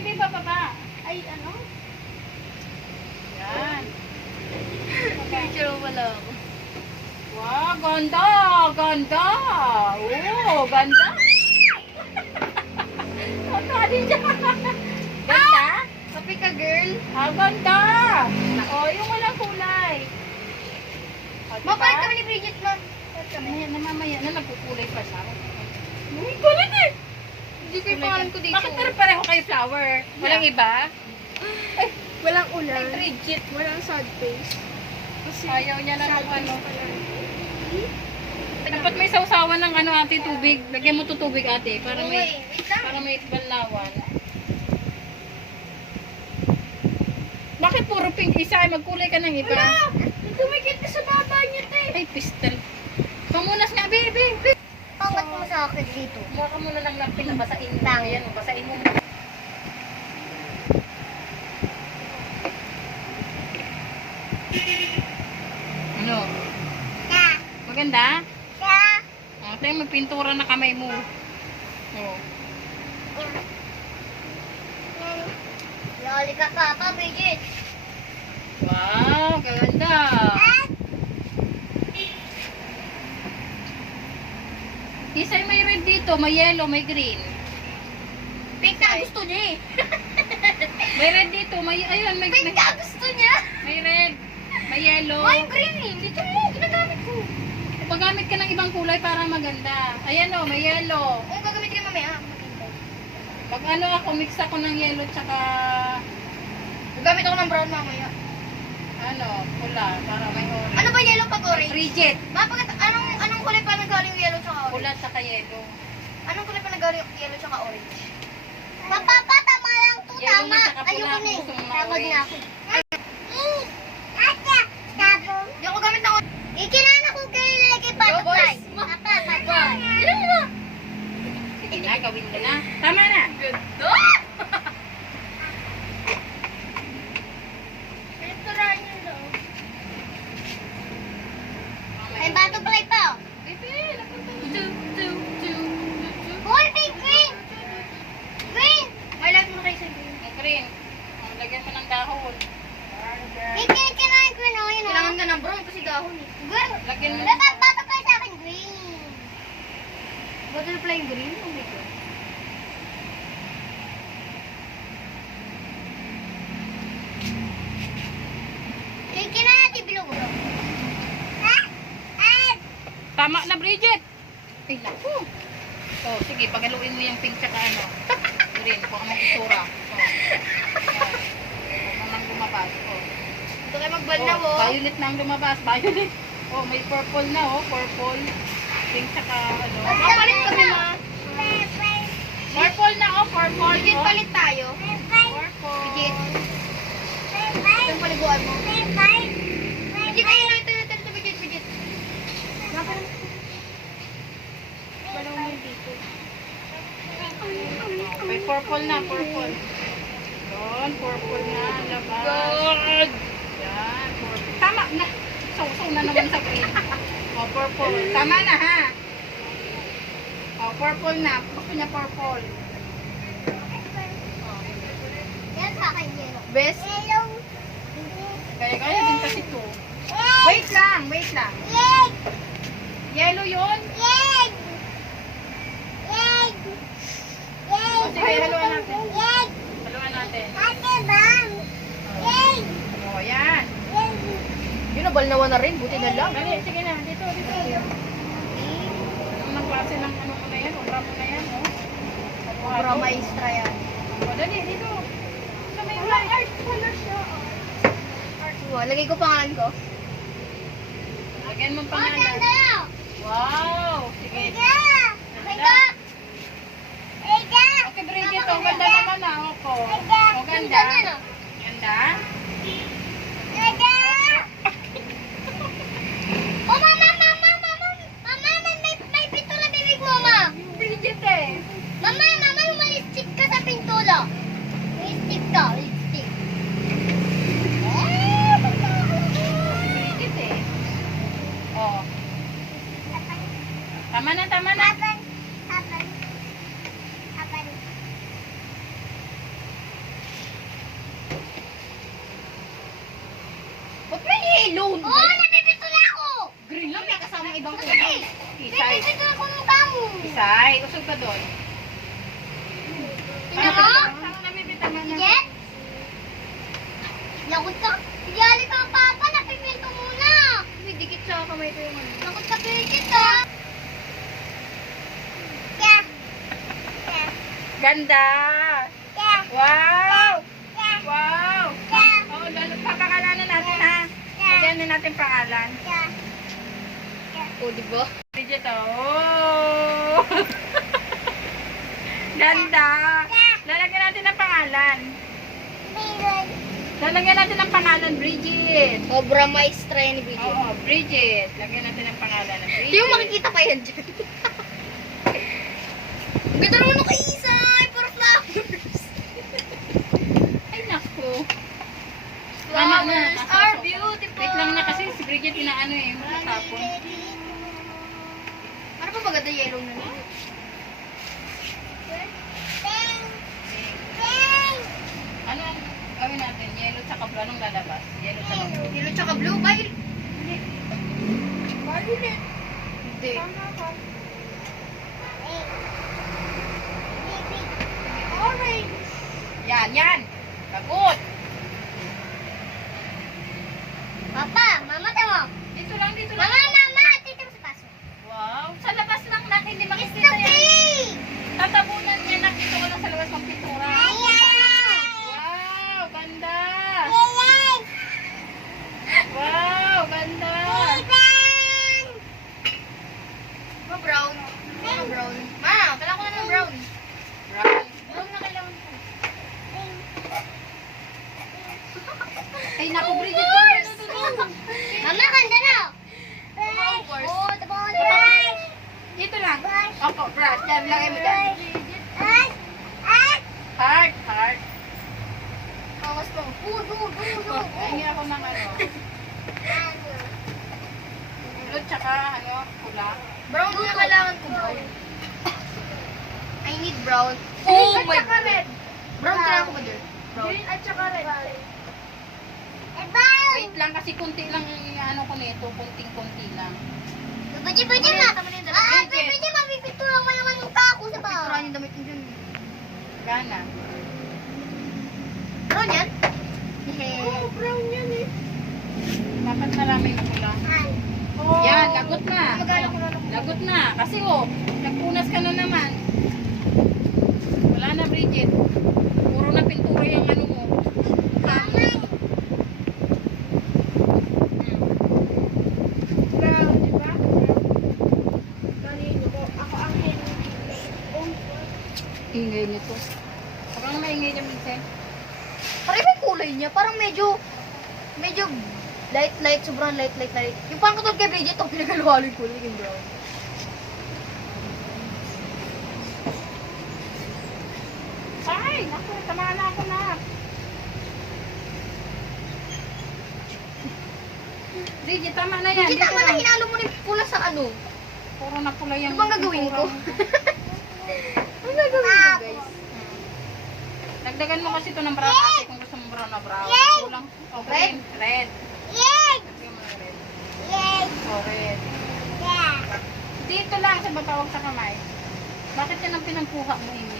baby, bababa. Ay, ano? Yan. Picture mo lang ako. Wow, ganda! Ganda! Oo, ganda! Ang tali dyan. Ganda? Kapi ka, girl. Ah, ganda! Oh, yung walang kulay. Oh, diba? Mapahit kami ni Bridget, ma'am. Pahit kami. Mamaya na nagkukulay pa siya. Uy, kulit eh! Hindi ko yung pangalan ko dito. Bakit pareho kayo flower? Walang iba? Ay, walang ulan. Ay, Bridget. Walang sad face. Kasi Ayaw niya lang sad ng ano. face pala. Dapat may sausawan ng ano ate tubig. Lagyan mo to tubig ate para Oo, may wait lang. para may banlawan. Bakit puro pink isa? Ay, magkulay ka ng iba. Wala! Tumikit na sa baba niya, te. Ay, pistal. Pamunas nga, baby. Pangat mo sa akin dito. Mukha ka muna lang lang pinabasain mo. Ayan, basain mo. Ano? Maganda? Oh, tayo magpintura na kamay mo. Oh. Loli ka pa, Bridget. Wow, ganda. Isa'y may red dito, may yellow, may green. Pink na gusto niya eh. May red dito, may ayun, may Pink na gusto niya. may red, may yellow. Ay, green eh. Dito mo, ginagamit ko. Paggamit ka ng ibang kulay para maganda. Ayan oh, may yellow. Kung gagamit ka mamaya, Pag ano ako, mix ako ng yellow tsaka gagamit ako ng brown mamaya. ano, pula para may orange. Ano ba yellow pag orange? Bridget, Anong kulay pa nagaling yung yellow tsaka orange? pula tsaka yellow. Anong kulay pa nagaling yung yellow tsaka orange? Papa, tama lang to, Yellow tama. na tsaka pula, Ayoko na eh. gusto mo na Pagod orange. na ako. Hindi ako gamit ng orange. Ikinana ko kayo nilagay butterfly. Papa, butterfly. Ilan mo? Sige na, gawin mo na. Tama na. Ganda! Restaurant yun daw. May butterfly pa oh. Hoy, may green! Green! May lag mo kayo sa green. Ang green. Oh, lagyan mo ng dahon. Kailangan green oh, yun oh. Kailangan ka ng brown kasi dahon eh. Green! Lagyan mo. Dapat butterfly sa akin green. Butterfly green? Oh my God. Kaya natin bilog bro. Tama na, Bridget. Ay, naku. Oh, sige, pagaluin mo yung pink tsaka ano. Green, kung anong itura. Oh. Yan. Huwag mo nang lumabas. Oh. Ito kayo magbalnaw oh. Violet na ang lumabas. Violet. Oh, may purple na oh. Purple. Pink tsaka ano. Mapalit kami ma. Purple na oh. Purple. Bigit Oh. palit tayo. Purple. Bigit. Ito yung paliguan mo. Bigit ayun lang. Ito. Bigit. Balaw mo dito. May purple na. Purple. Yun. Purple na. Labas. Yan. Purple. Tama na. Sausaw na naman sa green. Oh, purple. Tama na ha. Oh, purple na. Gusto niya purple. Yan sa akin yellow. Best? Yellow. Kaya din kasi to. Wait lang. Yellow yun. O sige, haluan natin. Haluan natin. O, yan. Yun, nabalnawa na rin. Buti na lang. Dali, sige na. Dito. Anong klase ng ano mo na yan? Obra mo na yan, oh. Obra maestra yan. O, dali, dito. Sa may art pala siya. Wow, lagay ko pangalan ko. Lagyan mo pangalan. Wow. Sige. Okay, Bridget. O, ganda naman na. Ako. O, ganda. Ganda. Oh, mama, may pintura bibig mo, ma. Bridget eh. Mama, lumalistik ka sa pintura. Lipstick ka, lipstick. Bridget eh. O. Tama na. yellow. Oo, napipito na ako. Green lang, may kasamang ibang kulay. Isay. Napipito na ako ng tamo. Isay, usog ka doon. Tingnan mo? Parang namimitan na Sige. Lakot ka. Iyali ka, Papa. Napipito muna. May dikit sa kamay ko yung ano. Lakot ka, Bridget, ah. Yeah. Yeah. Ganda! Yeah. Wow! Yeah. Wow! Yeah. Oh, papakalanan natin ha. Lagyan din natin pangalan. Yeah. O, diba? Bridget, oh! Ganda! Lalagyan natin ng pangalan. Lalagyan natin ng pangalan, Bridget. Obra maestra yan ni Bridget. Oo, Bridget. Lagyan natin ng pangalan ng Bridget. Di mo makikita pa yan dyan. Ang ganda naman ako isa. For flowers. Ay, naku. Flowers Tama na. are beautiful. Wait lang na kasi si Bridget inaano eh. Matapon. Ano pa maganda yellow na yun? Ano ang gawin natin? Yellow tsaka blue. Anong lalabas? Yellow tsaka blue. Yellow tsaka blue. Violet. Violet. Hindi. Orange. Yan, yan. Lagot. Papa, mama, tama. Dito lang, dito Mama, lang. mama, dito sa paso. Wow. Sa labas lang natin. Hindi It's makikita yan. okay. Tatabunan niya. Nakita ko lang sa labas ng pintura. Ayan. Wow. Ganda. Ayan. Wow. Ganda. Ayan. Ano brown? Ano brown? Ma, kailangan ko na ng brown. Brown. Brown na kailangan ko. Ay, naku, Bridget. Mama, ganda na. Of course. Oh, tapos brush. Dito lang. Brush. Opo, brush. Yan, lagay mo dyan. Brush. At. Heart, heart. Kawas mo. Hingi ako ng ano. Blue tsaka ano, pula. Brown na kailangan ko. Brown. I need brown. Oh my God. Brown kailangan ko ba there? Brown. Green at saka red. Wait lang kasi kunti lang yung ano ko nito. Kunting-kunti lang. Baji ma. Ah, baji mapipintura mo naman yung kako sa Picturean bahay. yung damit ko dyan. Gana. Brown yan? brown yan eh. Dapat marami na pula. Yan, lagot na. Lagot na. Kasi oh, nagpunas ka na naman. Wala na, Bridget. Puro na pintura yung ano mo. Brown, di ba? Kanino ko? Ako ang Ingay niyo to. Parang maingay niya minsan. Parang may kulay niya. Parang medyo light, sobrang light. Yung parang katulad kay Bridget, ito pinagalo yung kulay yung brown. Ay, naku, tama na ako na. Bridget, tama na yan. Kita Dito mo na lang. hinalo mo na yung pula sa ano. Puro na pula yung... Ano bang gagawin ko? Ano gagawin ko, guys? Dagdagan mo kasi ito ng brown kasi kung gusto mo brown na brown. Kulang. Oh, green. Red. Yay! Dagdagan mo ng red. Yay! Oh, red. Yeah. Dito lang sa batawag sa kamay. Bakit yan ang pinampuha mo, Amy?